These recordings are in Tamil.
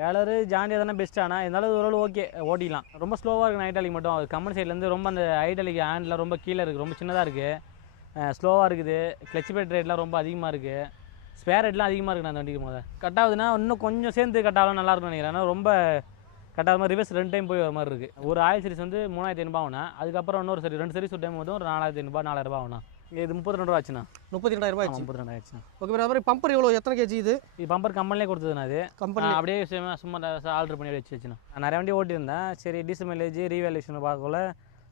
வேலரு ஜாண்டியாக தானே பெஸ்ட். ஆனால் இருந்தாலும் ஓரளவு ஓகே, ஓட்டிக்கலாம். ரொம்ப ஸ்லோவாக இருக்குது ஐட்டாலிக் மட்டும். அது கம்பெனி சைட்லேருந்து ரொம்ப அந்த ஐட்டாலிக் ஹேண்டில் ரொம்ப கீழே இருக்குது, ரொம்ப சின்னதாக இருக்குது, ஸ்லோவாக இருக்குது. கிளச் பிளேட் ரேட்லாம் ரொம்ப அதிகமாக இருக்குது, ஸ்பேர் ரேட்லாம் அதிகமாக இருக்குது. அந்த வண்டிக்கு முதல்ல கட் ஆகுதுன்னா இன்னும் கொஞ்சம் சேர்ந்து கட் ஆகலாம் நல்லாயிருக்கும் நினைக்கிறேன். ஏன்னா ரொம்ப கட் ஆகிற மாதிரி ரிவர்ஸ் 2 டைம் போய் வர மாதிரி இருக்குது. ஒரு ஆயில் சீரிஸ் வந்து 3500 ஆகுனா, அதுக்கப்புறம் இன்னொரு சரி 2 சீரிஸ் ஒரு டைம் வந்து ஒரு 4500 4000 ஆகுனா. இது 32 ஆச்சுண்ணா. 32,000 ஆச்சு. 32 ஆச்சுண்ணா. Okay bro. அப்புறம் பம்பர் எவ்வளோ, எத்தனை கேஜி இது? இது பம்பர் கம்பெனிலே கொடுத்ததுண்ணா. அது கம்பெனி அப்படியே சும்மா ஆர்டர் பண்ணி வச்சுண்ணா. நான் நிறைய வண்டி ஓட்டியிருந்தேன். சரி டீசல் மைலேஜ் ரீவேல்யூஷன் பார்க்கல,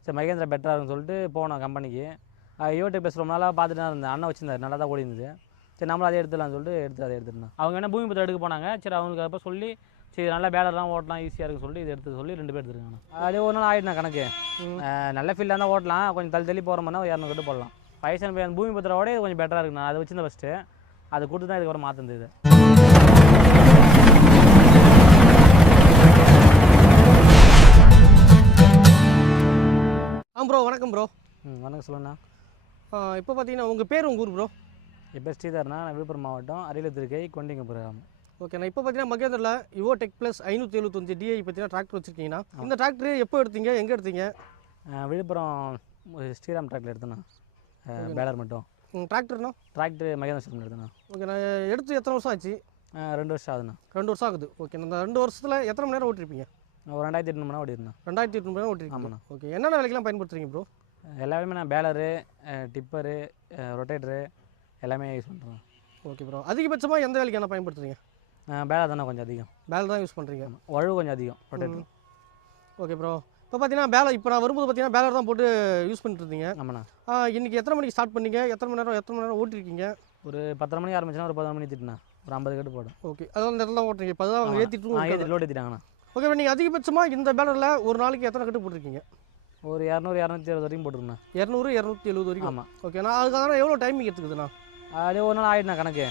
சரி மகேந்திரா பெட்டராக இருக்குன்னு சொல்லிட்டு போனோம் கம்பெனிக்கு. யூடியூப் பேச ரொம்ப நாளாக பார்த்துட்டு தான் இருந்தேன். அண்ணன் வச்சிருந்தார், நல்லா தான் ஓடி இருந்தது. சரி நம்மளும் அதை எடுத்துடலாம்னு சொல்லிட்டு அதை எடுத்துருந்தேன். அவங்க என்ன பூமி பத்திரம் எடுக்க போனாங்க. சரி அவங்களுக்கு அப்போ சொல்லி சரி நல்லா பேலர்லாம் ஓட்டலாம் ஈஸியாக இருக்குன்னு சொல்லிட்டு இதை எடுத்து சொல்லி 2 பேர் எடுத்துருக்காங்க. அதே ஒரு நாள் ஆகிடுண்ணா கணக்கு. நல்ல ஃபீல்டாக இருந்தால் ஓட்டலாம், கொஞ்சம் தள்ளி போகிற மாதிரி ஒரு 200 கட்டு போடலாம். பைசன் பை அந்த பூமி பத்திரோட கொஞ்சம் பெட்டராக இருக்குண்ணா. அதை வச்சுருந்தேன் ஃபஸ்ட்டு, அதை கொடுத்து தான் இதுக்கப்புறம் மாற்றிருந்தது. ப்ரோ வணக்கம் ப்ரோ. வணக்கம் சொல்லுண்ணா. இப்போ பார்த்தீங்கன்னா உங்கள் பேர் உங்கள் ஊர் ப்ரோ? இப்போ ஸ்ரீதர்னா, நான் விழுப்புரம் மாவட்டம் அரியலூர் திருக்கை கொண்டிங்கபுரம். ஓகேண்ணா. இப்போ பார்த்தீங்கன்னா மகேந்திராவில் யுவோ டெக் ப்ளஸ் 575 DI பார்த்தீங்கன்னா டிராக்டர் வச்சுருக்கீங்கன்னா, இந்த டிராக்டர் எப்போ எடுத்தீங்க, எங்கே எடுத்தீங்க? விழுப்புரம் ஸ்ரீராம் டிராக்டர் எடுத்தேண்ணா. பேலர் மட்டும். டிராக்டர்னா டிராக்டர் மகேந்திரா எடுத்தேண்ணா. ஓகே. நான் எடுத்து எத்தனை வருஷம் ஆச்சு? 2 வருஷம் ஆகுதுண்ணா. 2 வருஷம் ஆகுது. ஓகே. அந்த 2 வருஷத்தில் எத்தனை மணி நேரம் ஓட்டிருப்பீங்க? ஒரு 2800 மணி நேரம் ஓட்டிருந்தேன். 2800 மணி நேரம் ஓட்டிருக்கீங்க. ஆமாண்ணா. ஓகே. என்னென்ன வேலைக்கெல்லாம் பயன்படுத்துறீங்க ப்ரோ? எல்லாமே நான் பேலரு, டிப்பரு, ரொட்டேட்டரு எல்லாமே யூஸ் பண்ணுறேன். Okay bro. அதிகபட்சமாக எந்த வேலைக்கு என்ன பயன்படுத்துறீங்க? பேலர் தானே கொஞ்சம் அதிகம். பேலர் தான் யூஸ் பண்ணுறீங்க. உழவு கொஞ்சம் அதிகம் ரொட்டேட்டர். Okay bro. இப்போ பார்த்தீங்கன்னா இப்போ நான் வரும்போது பார்த்தீங்கன்னா பேலர் தான் போட்டு யூஸ் பண்ணிட்டு இருந்தீங்க. ஆமாண்ணா. இன்றைக்கி எத்தனை மணிக்கு ஸ்டார்ட் பண்ணீங்க, எத்தனை மணி நேரம் ஓட்டிருக்கீங்க? ஒரு 10:30 மணிக்கு ஆரம்பிச்சுன்னா ஒரு 11 மணி திட்டுண்ணா, ஒரு 50 கட்டு போடும். ஓகே. அதான் அந்த இடத்துல ஓட்டுறீங்க. இப்போ தான் அவங்க ஏற்றிட்டு லோட் ஏற்றிட்டாங்கண்ணா. ஓகே. நீங்கள் அதிகபட்சமாக இந்த பேலரில் ஒரு நாளைக்கு எத்தனை கட்டு போட்டிருக்கீங்க? ஒரு 200 270 வரைக்கும் போட்டுருண்ணா. 200 270 வரைக்கும். ஆமாம். ஓகே. நான் அதுக்காக எவ்வளோ டைமிங் எடுத்துக்குதுண்ணா? அதே ஒரு நாள் ஆகிடுண்ணா கணக்கு.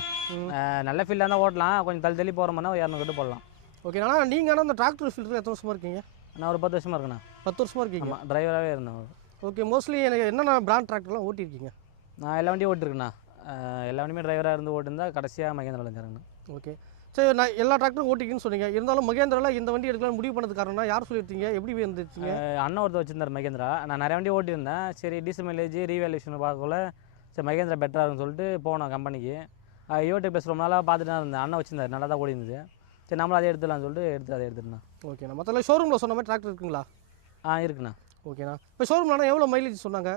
நல்ல ஃபீல்டாக இருந்தால் ஓட்டலாம், கொஞ்சம் தள்ளி போகிற மாதிரி ஒரு 200 கட்டு போடலாம். ஓகே. ஆனால் நீங்கள் ஆனால் அந்த டிராக்டர் ஃபீல்டில் எத்தனை வருஷமாக இருக்கீங்க? நான் ஒரு 10 வருஷமாக இருக்கேண்ணா. 10 வருஷமாக இருக்கீங்க. ஆமாம், டிரைவராகவே இருந்தேன். ஓகே. மோஸ்ட்லி எனக்கு என்னென்ன பிராண்ட் டிராக்டர்லாம் ஓட்டியிருக்கீங்க? நான் எல்லா வண்டியும் ஓட்டிருக்கேண்ணா. எல்லா வண்டியுமே டிரைவராக இருந்து ஓட்டிருந்தா கடைசியாக மகேந்திராவில் இருந்தேன். ஓகே. சரி. நான் எல்லா டிராக்டரும் ஓட்டிக்கின்னு சொன்னீங்க. இருந்தாலும் மகேந்திராவில் இந்த வண்டி எடுக்கலாம் முடிவு பண்ணது காரணம் யார் சொல்லியிருந்தீங்க, எப்படி வந்துருச்சிங்க? அண்ணன் ஒருத்தர் வச்சிருந்தார் மகேந்திரா. நான் நிறைய வண்டி ஓட்டியிருந்தேன். சரி டீசல் மைலேஜ் ரீவேல்யூஷன் பார்க்கல, சரி மகேந்திரா பெட்டராக இருக்குன்னு சொல்லிட்டு போனோம் கம்பெனிக்கு. யூடியூப் பேச ரொம்ப நாளாக பார்த்துட்டு தான் இருந்தேன். அண்ணன் வச்சிருந்தார், நல்லா தான் ஓடி இருந்தது. சரி நம்மளும் அதை எடுத்துடலாம்னு சொல்லிட்டு அதை எடுத்துருந்தேன். ஓகேண்ணா. மற்ற ஷோரூமில் சொன்ன மாதிரி டிராக்டர் இருக்குங்களா? இருக்குண்ணா. ஓகேண்ணா. இப்போ ஷோரூம்லாம் எவ்வளோ மைலேஜ் சொன்னாங்க?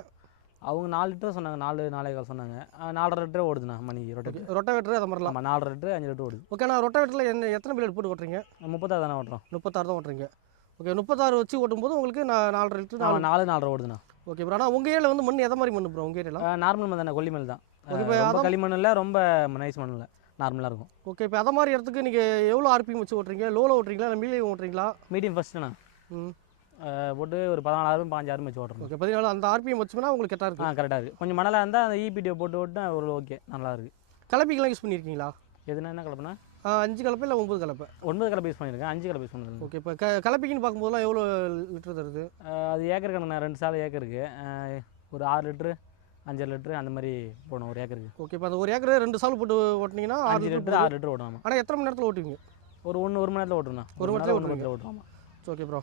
அவங்க 4 லிட்டர் சொன்னாங்க, 4.25 சொன்னாங்க. 4.5 லிட்டர் ஓடுதுண்ணா மணிக்கு ரொட்டவேட்டர் அது மாதிரிலாம். 4 லிட்டர் 5 லிட்டர் ஓடுது. ஓகேண்ணா. ரொட்டவேட்டரில் எத்தனை பிளேட் போட்டு ஓட்டுறீங்க? 36 தானே ஓட்டுறோம். 36 தான் ஓட்டுறீங்க. ஓகே. 36 வச்சு ஓட்டும்போது உங்களுக்கு 4 லிட்டர் 4.5 ஓடுதுண்ணா. Okay bro. ஆனால் உங்கள் ஏரியாவில் வந்து மண் எதை மாதிரி மண் ப்ரோ உங்கள் ஏரியாவில்? நார்மல் மண் தானே, கொல்லிமண் தான். களிமண் இல்லை, ரொம்ப நைஸ் மண் இல்லை, நார்மலாக இருக்கும். ஓகே. இப்போ அதை மாதிரி இடத்துக்கு நீங்கள் எவ்வளோ RPM வச்சு ஓட்டுறீங்க? லோவில் ஓட்டுறீங்களா இல்லை மீடியம் ஓட்டுறீங்களா? மீடியம் ஃபஸ்ட்டுண்ணா. போட்டு ஒரு 14,000 15,000 வச்சு ஓட்டுறோம். ஓகே. 14 அந்த RPM வச்சுனா உங்களுக்கு கரெக்டாக இருக்கும். கரெக்டாக இருக்குது. கொஞ்சம் மணலாக இருந்தால் அந்த EPDO போட்டு ஓட்டினா ஒரு ஓகே நல்லா இருக்குது. கலப்பிக்கெல்லாம் யூஸ் பண்ணியிருக்கீங்களா? எதுனா என்ன கலப்புனா? 5 கலப்பை இல்லை 9 கலப்பை? 9 கலப்பை யூஸ் பண்ணியிருக்கேன், 5 கலப்பை யூஸ் பண்ணிருக்கேன். ஓகே. இப்போ கலப்பிக்குன்னு பார்க்கும்போதுலாம் எவ்வளோ லிட்டர் தருது? அது ஏக்கர் கணக்கு 2 சால் ஏக்கருக்கு ஒரு 6 லிட்டரு 5 லிட்டரு அந்த மாதிரி போடணும் ஒரு ஏக்கருக்கு. ஓகே. இப்போ அந்த ஒரு ஏக்கர் 2 சால் போட்டு ஓட்டினீங்கன்னா 5 லிட்டர் 6 லிட்டர் ஓட்டணும். ஆனால் எத்தனை மணி நேரத்தில் ஓட்டுவீங்க? ஒரு மணி நேரத்தில் ஓட்டுருண்ணா. 1 மணி நேரத்தில் ஓட்டுவோம். Okay bro.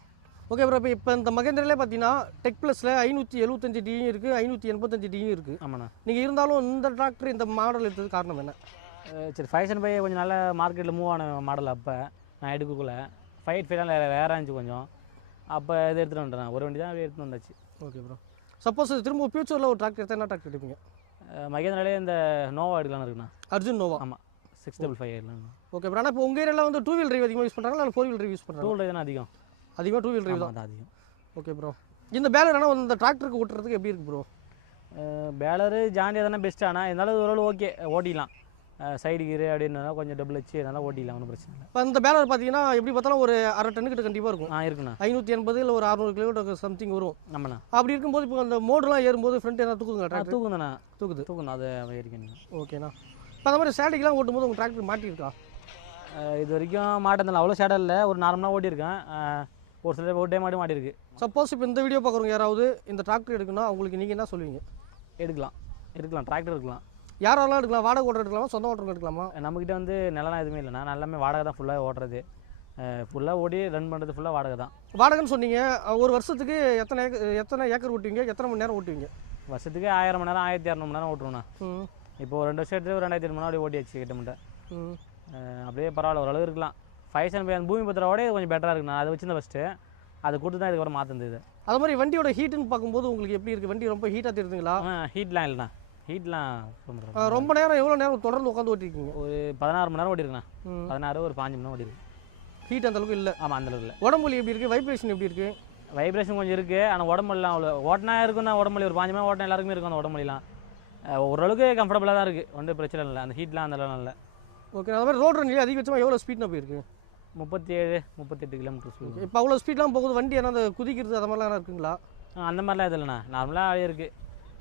Okay bro. இப்போ இந்த மகேந்திராலே பார்த்தீங்கன்னா டெக் ப்ளஸில் 575 டியும் இருக்குது, 585 டியும் இருக்குது. ஆமாண்ணா. நீங்கள் இருந்தாலும் இந்த டிராக்டர் இந்த மாடல் எடுத்தது காரணம் என்ன? சரி ஃபைசன் பை கொஞ்சம் நல்ல மார்க்கெட்டில் மூவ் ஆன மாடல். அப்போ நான் எடுக்கக்குள்ள 585 வேறு இருந்துச்சு கொஞ்சம். அப்போ இது எடுத்துகிட்டு வந்துட்டேன். ஒரு வண்டி தான் எடுத்துகிட்டு வந்தாச்சு. Okay bro. சப்போஸ் திரும்ப ஃபியூச்சரில் ஒரு டிராக்டர் எடுத்தால் என்ன டிராக்டர் எடுப்பீங்க? மகேந்திராலே இந்த நோவா எடுக்கலான்னு இருக்குண்ணா. அர்ஜுன் நோவா. ஆமாம், 655 எடுக்கலாம். Okay bro. ஆனால் இப்போ உங்கள் ஏரியாவில் வந்து 2 வீல் டிரைவ் அதிகமாக யூஸ் பண்ணுறாங்களா இல்லை 4 வீல் டிரைவ் யூஸ் பண்ணுறாங்க? 2 வீல் டிரைவ் தான் அதிகம். 2 வீல் டிரைவ் தான் அதிகம். Okay bro. இந்த பேலர் ஆனால் இந்த டிராக்டருக்கு ஓட்டுறதுக்கு எப்படி இருக்குது ப்ரோ? பேலரு ஜாண்டியாக தானே பெஸ்ட். ஆனால் இருந்தாலும் ஓரளவு ஓகே, ஓட்டிக்கலாம். சைடு கீரு அப்படின்னா கொஞ்சம் டபுள் வச்சு நல்லா ஓட்டிக்கலாம், ஒன்றும் பிரச்சனை இல்லை. இப்போ இந்த பேலர் பார்த்தீங்கன்னா எப்படி பார்த்தாலும் ஒரு 1/2 டன் கிட்ட கண்டிப்பாக இருக்கும். இருக்குண்ணா. 580 இல்லை ஒரு 600 கிலோமீட்டர் சம்திங் வரும். ஆமாண்ணா. அப்படி இருக்கும்போது இப்போ அந்த மோடெலாம் ஏறும்போது ஃப்ரண்ட் என்ன தூக்குதுங்க? தூக்குதுண்ணா. தூக்குது அது ஏறிக்கணும். ஓகேண்ணா. இப்போ அந்த மாதிரி ஸ்டாட்டிக்லாம் ஓட்டும்போது உங்கள் டிராக்டர் மாட்டியிருக்கா? இது வரைக்கும் மாட்டதில்லை, அவ்வளோ சேடல் இல்லை. ஒரு நார்மலாக ஓட்டியிருக்கேன். ஒரு சில ஒரு டைம் மாட்டியிருக்கு. சப்போஸ் இப்போ இந்த வீடியோ பார்க்குறவங்க யாராவது இந்த டிராக்டர் எடுக்கணும்னா அவங்களுக்கு நீங்கள் என்ன சொல்லுவீங்க? எடுக்கலாம், டிராக்டர் இருக்கலாம். யாரெல்லாம் எடுக்கலாம்? வாடகை ஓட்டுறது எடுக்கலாமா, சொந்த ஓட்டுறது எடுக்கலாமா? நம்மக்கிட்ட வந்து நிலலாம் எதுவுமே இல்லைண்ணா. எல்லாமே வாடகை தான் ஃபுல்லாக ஓட்டுறது. ஃபுல்லாக ஓடி ரன் பண்ணுறது ஃபுல்லாக வாடகை தான். வாடகைன்னு சொன்னீங்க, ஒரு வருஷத்துக்கு எத்தனை ஏக்கர் ஓட்டுவீங்க, எத்தனை மணி நேரம் ஓட்டுவீங்க? வருஷத்துக்கு 1000 மணி நேரம் 1200 மணி நேரம் ஓட்டுருவோண்ணா. இப்போ 2 வருஷம் எடுத்து 2800 மணி நேரம் ஓட்டியாச்சு கிட்டமிட்ட. அப்படியே பரவாயில்ல, ஓரளவு இருக்கலாம். 5 பூமி பத்திரோட கொஞ்சம் பெட்டராக இருக்குண்ணா. அதை வச்சுருந்தேன் ஃபஸ்ட்டு, அதை கொடுத்து தான் இதுக்கப்புறம் மாற்றிருந்தது. அது மாதிரி வண்டியோட ஹீட்டுன்னு பார்க்கும்போது உங்களுக்கு எப்படி இருக்குது? வண்டி ரொம்ப ஹீட்டாக தெரியுதுங்களா? ஹீட்லாம் இல்லைண்ணா, ஹீட்லாம் ரொம்ப நேரம் எவ்வளோ நேரம் தொடர்ந்து உட்காந்து ஓட்டிருக்கீங்க? ஒரு 16 மணி நேரம் ஓட்டிருக்குண்ணா. 16 ஒரு 5 மணி நேரம் ஓட்டிருக்கு. ஹீட் அந்தளவுக்கு இல்லை? ஆமாம், அந்தளவுக்கு இல்லை. உடம்புல எப்படி இருக்குது? வைப்ரேஷன் எப்படி இருக்குது? வைப்ரேஷன் கொஞ்சம் இருக்குது, ஆனால் உடம்புலாம் அவ்வளோ ஓட்டினா இருக்குன்னா உடம்புல ஒரு 5 மணி நேரம் ஓட்டினா எல்லாருக்குமே இருக்கும். அந்த உடம்புலாம் ஓரளவுக்கு கம்ஃபர்டபுளாக தான் இருக்குது, ஒன்றும் பிரச்சனை இல்லை. அந்த ஹீட்லாம் அந்த அளவு இல்லை. ஓகே, அது மாதிரி ரோட் ரன்னில் அதிகபட்சமாக எவ்வளோ ஸ்பீட்னா போயிருக்கு? 37-38 கிலோமீட்டர் ஸ்பீட். இப்போ அவ்வளோ ஸ்பீட்லாம் போகுது வண்டி, ஏன்னா அந்த குதிக்கிறது அது மாதிரிலாம் இருக்குங்களா? அந்த மாதிரிலாம் இது இல்லைண்ணா, நார்மலாக இருக்குது,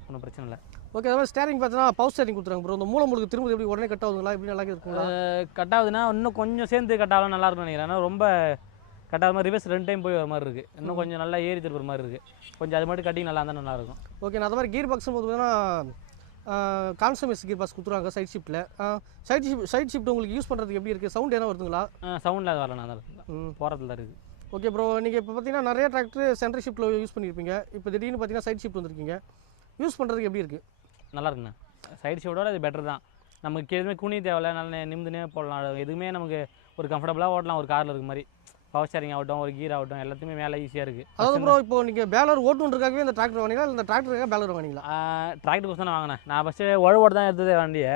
ஒன்றும் பிரச்சனை இல்லை. ஓகே, அது மாதிரி ஸ்டேரிங் பார்த்தீங்கன்னா பவர் ஸ்டேரிங் கொடுத்துறாங்க ப்ரோ. இந்த மூலம் முழுக்க திரும்ப எப்படி உடனே கட் ஆகுதுங்களா? எப்படி நல்லா இருக்குங்களா? கட் ஆகுதுன்னா இன்னும் கொஞ்சம் சேர்ந்து கட் ஆகலாம் நல்லா இருக்கும்னு நினைக்கிறேன். ஏன்னா ரொம்ப கட் ஆகிற மாதிரி ரிவர்ஸ் 2 டைம் போய் வர மாதிரி இருக்குது. இன்னும் கொஞ்சம் நல்லா ஏறி திருப்புற மாதிரி இருக்குது. கொஞ்சம் அது மட்டும் கட்டிங் நல்லா இருந்தால் நல்லாயிருக்கும். ஓகே, நான் அது மாதிரி கீர் பாக்ஸ் பார்த்தீங்கன்னா கான்சமிஸ் கீர் பாக்ஸ் கொடுத்துருவாங்க சைட் ஷிஃப்ட்டில். சைட் ஷிஃப்ட் உங்களுக்கு யூஸ் பண்ணுறதுக்கு எப்படி இருக்குது? சவுண்ட் என்ன வருதுங்களா? சவுண்டில் அது வரலாம், நல்லா போகிறதுல தான் இருக்குது. ஓகே ப்ரோ, நீங்கள் இப்போ பார்த்தீங்கன்னா நிறைய டிராக்டர் சென்ட்ரல் ஷிஃப்ட்டில் யூஸ் பண்ணியிருப்பீங்க. இப்போ திடீர்னு பார்த்தீங்கன்னா சைட் ஷிஃப்ட் வந்திருக்கீங்க. யூஸ் பண்ணுறதுக்கு எப்படி இருக்குது? நல்லா இருக்குண்ணா. சைட் ஷிஃப்ட்டோட அது பெட்டர் தான். நமக்கு எதுவுமே குனி தேவையில்ல, நல்லா நிமிந்துனே போடலாம். எதுவுமே நமக்கு ஒரு கம்ஃபர்டபுளாக ஓட்டலாம். ஒரு காரில் இருக்க மாதிரி பவர் ஸ்டேரிங் ஆகட்டும், ஒரு கீர் ஆகட்டும், எல்லாத்தையுமே மேலே ஈஸியாக இருக்குது. அதாவது ப்ரோ, இப்போ நீங்கள் பேலர் ஓட்டுன்றதுக்காகவே இந்த டிராக்டர் வாங்கினீங்களா, இல்லை இந்த டிராக்டருக்காக பேலர் வாங்கினீங்களா? டிராக்டர் கோசம் தான் வாங்கினேன். நான் ஃபஸ்ட்டு உழவோடு தான் எடுத்தது வண்டியை.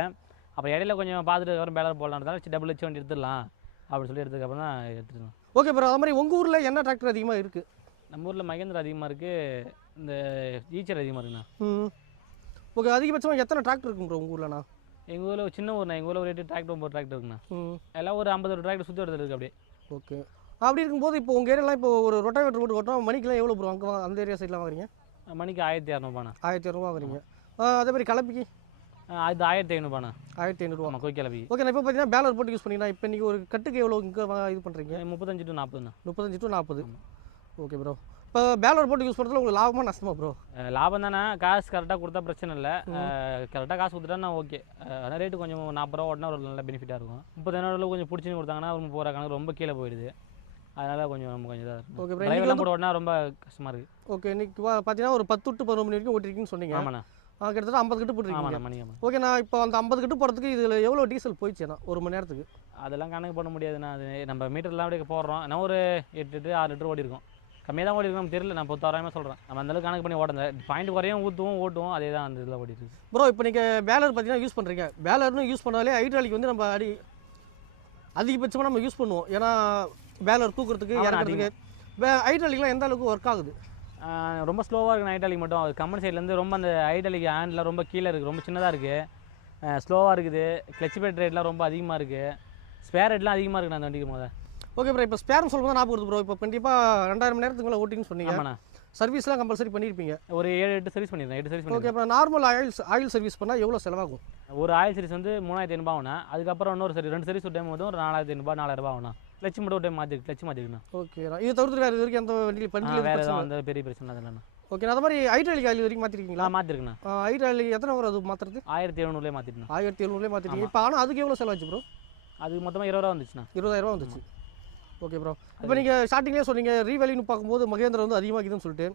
அப்புறம் இடையில கொஞ்சம் பார்த்துட்டு அப்புறம் பேலர் போடலான்றதால டபுள் ஹெச் வண்டி எடுத்துடலாம் அப்படின்னு சொல்லி எடுத்ததுக்கப்புறம் தான் எடுத்துருந்தோம். ஓகே ப்ரோ, அது மாதிரி உங்கள் ஊரில் என்ன டிராக்டர் அதிகமாக இருக்குது? நம்ம ஊரில் மகேந்திரா அதிகமாக இருக்குது, இந்த ஈச்சர் அதிகமாக இருக்குண்ணா. ஓகே, அதிகபட்சமாக எத்தனை டிராக்டர் இருக்குங்க ப்ரோ உங்கள் ஊர்லண்ணா? எங்கள் ஊரில் சின்ன ஊர்ண்ணா. எங்கள் ஊரில் ஒரு 8 டிராக்டர் 9 டிராக்டர் இருக்குண்ணா. எல்லாம் ஒரு 50 டிராக்டர் சுற்றி எடுத்துட்டு இருக்குது அப்படியே. ஓகே, அப்படி இருக்கும்போது இப்போ உங்கள் ஏரியாலாம் இப்போ ஒரு ரொட்டாவேட்டர் போட்டு ஓட்டணும் மணிக்கெலாம் எவ்வளோ ப்ரோ அங்கே அந்த ஏரியா சைட்லாம் வாங்குறீங்க? மணிக்கு 1200 1200 வாங்குறீங்க. அதே மாதிரி கலப்பிக்கு அது 1500 1500 கொய் கிளப்பி. ஓகே, நான் இப்போ பார்த்தீங்கன்னா பேலர் போட்டு யூஸ் பண்ணிங்கன்னா இப்போ நீங்கள் ஒரு கட்டுக்கு எவ்வளோ இங்கே இது பண்ணுறீங்க? 35 to 40. 35 to 40. ஓகே ப்ரோ, இப்போ பேலர் போட்டு யூஸ் பண்ணுறதுல உங்களுக்கு லாபமாக நஷ்டமா ப்ரோ? லாபம் தானே, காசு கரெக்டாக கொடுத்தா பிரச்சனை இல்லை. கரெக்டாக காசு கொடுத்துட்டா ஓகே. ஆனால் ரேட்டு கொஞ்சம் 40 ரூபா ஓட்டினா ஒரு நல்ல பெனிஃபிட்டாக இருக்கும். 30,000 கொஞ்சம் பிடிச்சின்னு கொடுத்தாங்கன்னா ஒரு 30 ரூபா கணக்கு ரொம்ப கீழே போயிடுது. அதனால் கொஞ்சம் நம்ம கொஞ்சம் இதாக இருக்கும். ஓகே, டிரைவர்லாம் போட்டு ஓட்டினா ரொம்ப கஷ்டமாக இருக்குது. ஓகே, இன்றைக்கி பார்த்தீங்கன்னா ஒரு 10 to 11 மணி வரைக்கும் ஓட்டிருக்கீங்கன்னு சொன்னீங்க. ஆமாண்ணா, கிட்டத்தட்ட 50 கட்டு போட்டுருக்கீங்க. ஓகே, நான் இப்போ அந்த 50 கட்டு போகிறதுக்கு இதில் எவ்வளோ டீசல் போயிடுச்சுண்ணா ஒரு மணி நேரத்துக்கு? அதெல்லாம் கணக்கு பண்ண முடியாதுண்ணா. அது நம்ம மீட்டர்லாம் அப்படியே போடுறோம். நான் ஒரு 8 லிட்டர் 6 லிட்டர் ஓடி இருக்கும். கம்மியாக தான் ஓடி இருக்கும், நமக்கு தெரியல. நான் 10,000 சொல்கிறேன். நம்ம அந்தளவுக்கு கணக்கு பண்ணி ஓடுறேன். பாயிண்ட் குறையும் ஓட்டுவோம். அதே தான் அந்த இதில் ஓடிட்டு இருக்கு. ப்ரோ, இப்போ நீங்கள் பேலர் பார்த்தீங்கன்னா யூஸ் பண்ணுறீங்க. பேலர்னு யூஸ் பண்ணாலே ஹைட்ராலிக் வந்து நம்ம அதிகபட்சமாக நம்ம யூஸ் பண்ணுவோம். ஏன்னா பேலர் தூக்குறதுக்கு இறக்குறதுக்கு ஹைட்ராலிக்லாம் எந்த அளவுக்கு ஒர்க் ஆகுது? ரொம்ப ஸ்லோவாக இருக்குது ஹைட்ராலிக் மட்டும். அது கம்பெனி சைட்லேருந்து ரொம்ப அந்த ஹைட்ராலிக் ஹேண்டில் ரொம்ப கீழே இருக்குது, ரொம்ப சின்னதாக இருக்குது, ஸ்லோவாக இருக்குது. கிளச் பேட் ரேட்லாம் ரொம்ப அதிகமாக இருக்குது. ஸ்பேர் ரேட்லாம் அதிகமாக இருக்குது அந்த வண்டிக்கு போது. ஓகே ப்ரோ, இப்போ ஸ்பேர்னு சொல்லும்போது ஞாபகம் வருது ப்ரோ. இப்போ கண்டிப்பாக 2000 மணி நேரத்துக்கு மேலே ஓட்டிங்கன்னு சொன்னீங்க. ஆமாண்ணா. சர்வீஸ்லாம் கம்பல்சரி பண்ணியிருப்பீங்க. ஒரு 7-8 சர்வீஸ் பண்ணியிருந்தேன். 8 சர்வீஸ். ஓகே, அப்புறம் நார்மல் ஆயில் சர்வீஸ் பண்ணால் எவ்வளோ செலவாகும்? ஒரு ஆயில் சர்வீஸ் வந்து 3500 ஆகும்ண்ணா. அதுக்கப்புறம் இன்னொரு 2 சர்வீஸ் ஒரு டைம் வந்து ஒரு 4500 4000 ஆகும்ண்ணா. கிளச் மட்டும் ஒரு டைம் கிளச் மாற்றிக்கணும். ஓகே, இது தவிர்த்து வேறு இது வரைக்கும் எந்த வண்டியில் பண்ணி வேறு எதாவது அந்த பெரிய பிரச்சனை இல்லைண்ணா. ஓகே, அது மாதிரி ஹைட்ராலிக் ஆயில் வரைக்கும் மாற்றிருக்கீங்களா? மாற்றிருக்குண்ணா. ஹைட்ராலிக் எத்தனை வரும் அது மாற்றுறது? 1700 மாற்றிட்டேன். 1700 மாற்றிட்டீங்க. இப்போ ஆனால் அதுக்கு எவ்வளோ செலவாச்சு ப்ரோ? அது மொத்தமாக 20 ரூபா வந்துச்சுண்ணா. 20,000 வந்துச்சு. ஓகே ப்ரோ, இப்போ நீங்கள் ஸ்டார்டிங்லேயே சொன்னீங்க ரீவேல்யூன்னு பார்க்கும்போது மகேந்திரா வந்து அதிகமாக இருக்குதுன்னு சொல்லிட்டு.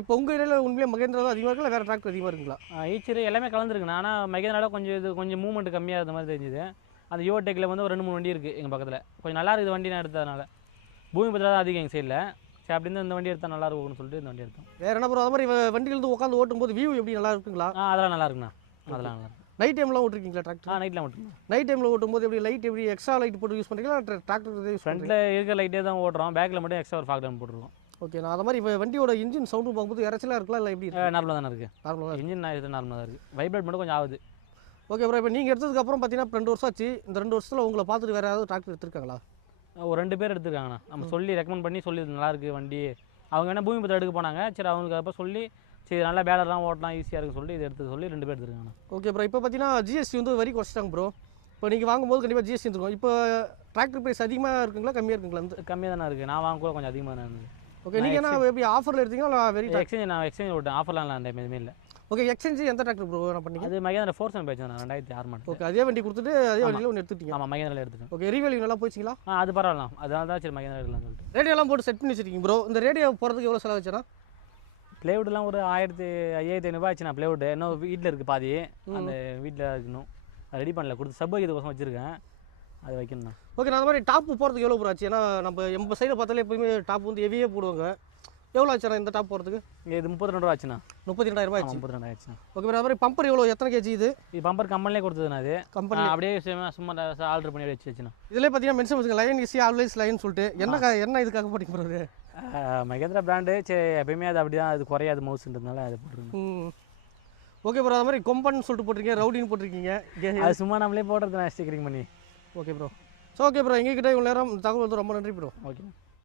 இப்போ உங்கள் ஏரியாவில் உண்மையிலே மகேந்திரா தான் அதிகமாக இருக்குல்ல, வேறு டிராக்டர் அதிகமாக இருக்குங்களா? ஈச்சர் எல்லாமே கலந்துருக்குண்ணா. ஆனால் மகேந்திராவில் கொஞ்சம் மூவ்மெண்ட் கம்மியாக இருந்த மாதிரி தெரிஞ்சுது. அந்த யோடெக்கில் வந்து ஒரு 2-3 வண்டி இருக்குது எங்கள் பக்கத்தில். கொஞ்சம் நல்லா இருக்குது வண்டி நான் எடுத்ததுனால. பூமி பத்திரம் தான் அதிகம் எங்கள் சைடில். சரி, அப்படின்னு இந்த வண்டி எடுத்தால் நல்லா இருக்கும்னு சொல்லிட்டு இந்த வண்டி எடுத்தோம். வேறு என்ன ப்ரோ, அது மாதிரி வண்டியிலேருந்து உட்காந்து ஓட்டும்போது வியூ எப்படி நல்லா இருக்குங்களா? அதெல்லாம் நல்லா இருக்குண்ணா. அதெல்லாம் நல்லா இருக்கும். நைட் டைம்லாம் ஓட்டிருக்கீங்களா டிராக்டர்? நைட்லாம் ஓட்டுருக்கோம். நைட் டைமில் ஓட்டும்போது எப்படி லைட் எப்படி எக்ஸ்ட்ரா லைட் போட்டு யூஸ் பண்ணுறீங்களா? டிராக்டர் ஃப்ரண்ட்டில் இருக்கிற லைட்டே தான் ஓட்டுறோம். பேக்கில் மட்டும் எக்ஸ்ட்ரா ஒரு ஃபாக்டன் போட்டுருக்கோம். ஓகே, நான் அது மாதிரி இப்போ வண்டியோட இன்ஜின் சவுண்டு பார்க்கும்போது இறச்சலாக இருக்கலாம் இல்லை எப்படி? நார்மலாக தானே இருக்குது. நார்மலாக இன்ஜின் நார்மலாக தான் இருக்குது. வைப்ரேட் மட்டும் கொஞ்சம் ஆகுது. ஓகே ப்ரோ, இப்போ நீங்கள் எடுத்ததுக்கப்புறம் பார்த்தீங்கன்னா 2 வருஷம் ஆச்சு. இந்த 2 வருஷத்தில் உங்களை பார்த்துட்டு வேறு ஏதாவது டிராக்டர் எடுத்துருக்காங்களா? ஒரு 2 பேர் எடுத்துருக்காங்கண்ணா. நம்ம சொல்லி ரெக்கமெண்ட் பண்ணி சொல்லி நல்லா இருக்குது வண்டி. அவங்க வேணால் பூமி பத்திரம் எடுக்க போனாங்க. சரி, அவங்களுக்கு அப்போ சொல்லி சரி நல்லா பேலர்லாம் ஓட்டலாம் ஈஸியாக இருக்குன்னு சொல்லி இதை எடுத்து சொல்லி 2 பேர் எடுத்துருக்காங்கண்ணா. ஓகே ப்ரோ, இப்போ பார்த்தீங்கன்னா ஜிஎஸ்டி வந்து வரி குறைச்சிட்டாங்க ப்ரோ. இப்போ நீங்கள் வாங்கும்போது கண்டிப்பாக ஜிஎஸ்டி இருக்கும். இப்போ டிராக்டர் ப்ரைஸ் அதிகமாக இருக்குங்களா கம்மியாக இருக்குங்களா? கம்மியாக தானே இருக்குது. நான் வாங்க கூட கொஞ்சம் அதிகமாக தான் இருந்தது. ஓகே, நீங்கள் என்ன எப்படி ஆஃபரில் எடுத்தீங்களா வெரி எக்ஸ்சேஞ்ச்? நான் எக்ஸ்சேஞ்ச் ஓட்டேன். ஆஃபர்லாம் இல்லை அந்த டைம் எதுவுமே இல்லை. ஓகே எக்ஸ்சேஞ்ச் எந்த டிராக்டர் ப்ரோ நான் பண்ணீங்க? அது மகேந்திரா 4 பேச்சு நான் 2006 மாடல். ஓகே அதே வண்டி கொடுத்துட்டு அதே வண்டியில் ஒன்று எடுத்துட்டீங்க. ஆமாம் மகேந்திராவில் எடுத்துட்டேன். ஓகே ரீவேல்யூ நல்லா போச்சுங்களா? அது பரவாயில்ல, அதனால தான் சரி மகேந்திரா எடுக்கலாம்னு சொல்லிட்டு. ரேடியோலாம் போட்டு செட் பண்ணி வச்சிருக்கீங்க ப்ரோ. இந்த ரேடியோ போகிறதுக்கு எவ்வளோ செலவாச்சுன்னா? ப்ளைவுட்லாம் ஒரு 1500 ஆச்சுண்ணா. ப்ளைவுட் இன்னும் வீட்டில் இருக்குது பாதி, அந்த வீட்டில் இருக்கணும், ரெடி பண்ணல, கொடுத்து சப் வைக்கிறதுக்கோசம் வச்சுருக்கேன், அது வைக்கணும்ண்ணா. ஓகே நான் அந்த மாதிரி டாப்பு போகிறதுக்கு எவ்வளோ ப்ரோ ஆச்சு? ஏன்னா நம்ம எங்கள் சைடில் பார்த்தாலே எப்போயுமே டாப் வந்து ஹெவியே போடுவாங்க. எவ்வளோ ஆச்சுண்ணா இந்த டாப் போகிறதுக்கு? இது 32 ரூபா ஆச்சுண்ணா. 32,000 ஆச்சு. 32 ஆச்சுண்ணா. ஓகே அது மாதிரி பம்பர் எவ்வளோ, எத்தனை கேஜி இது? இது பம்பர் கம்பெனிலே கொடுத்ததுண்ணா. அது கம்பெனி அப்படியே சும்மா ஆர்டர் பண்ணி வச்சுண்ணா. இதில் பார்த்தீங்கன்னா மென்ஷன் வச்சுங்க லைன் இசி ஆல்வேஸ் லைன் சொல்லிட்டு என்ன இதுக்காக போட்டிங்க ப்ரோ? அது மகேந்திரா பிராண்டு, சரி எப்பயுமே அது அப்படி தான், அது குறையாது மவுஸ்ன்றதுனால அது போட்டுருக்கேன். ஓகே ப்ரோ அது மாதிரி கொம்பன் சொல்லிட்டு போட்டிருக்கீங்க, ரவுடின்னு போட்டிருக்கீங்க, அது சும்மா நம்மளே போடுறதுண்ணா ஸ்டிக்கரிங் பண்ணி. Okay bro. So okay bro எங்ககிட்ட இவ்வளோ நேரம் தகவல் வந்து ரொம்ப நன்றி ப்ரோ. ஓகே.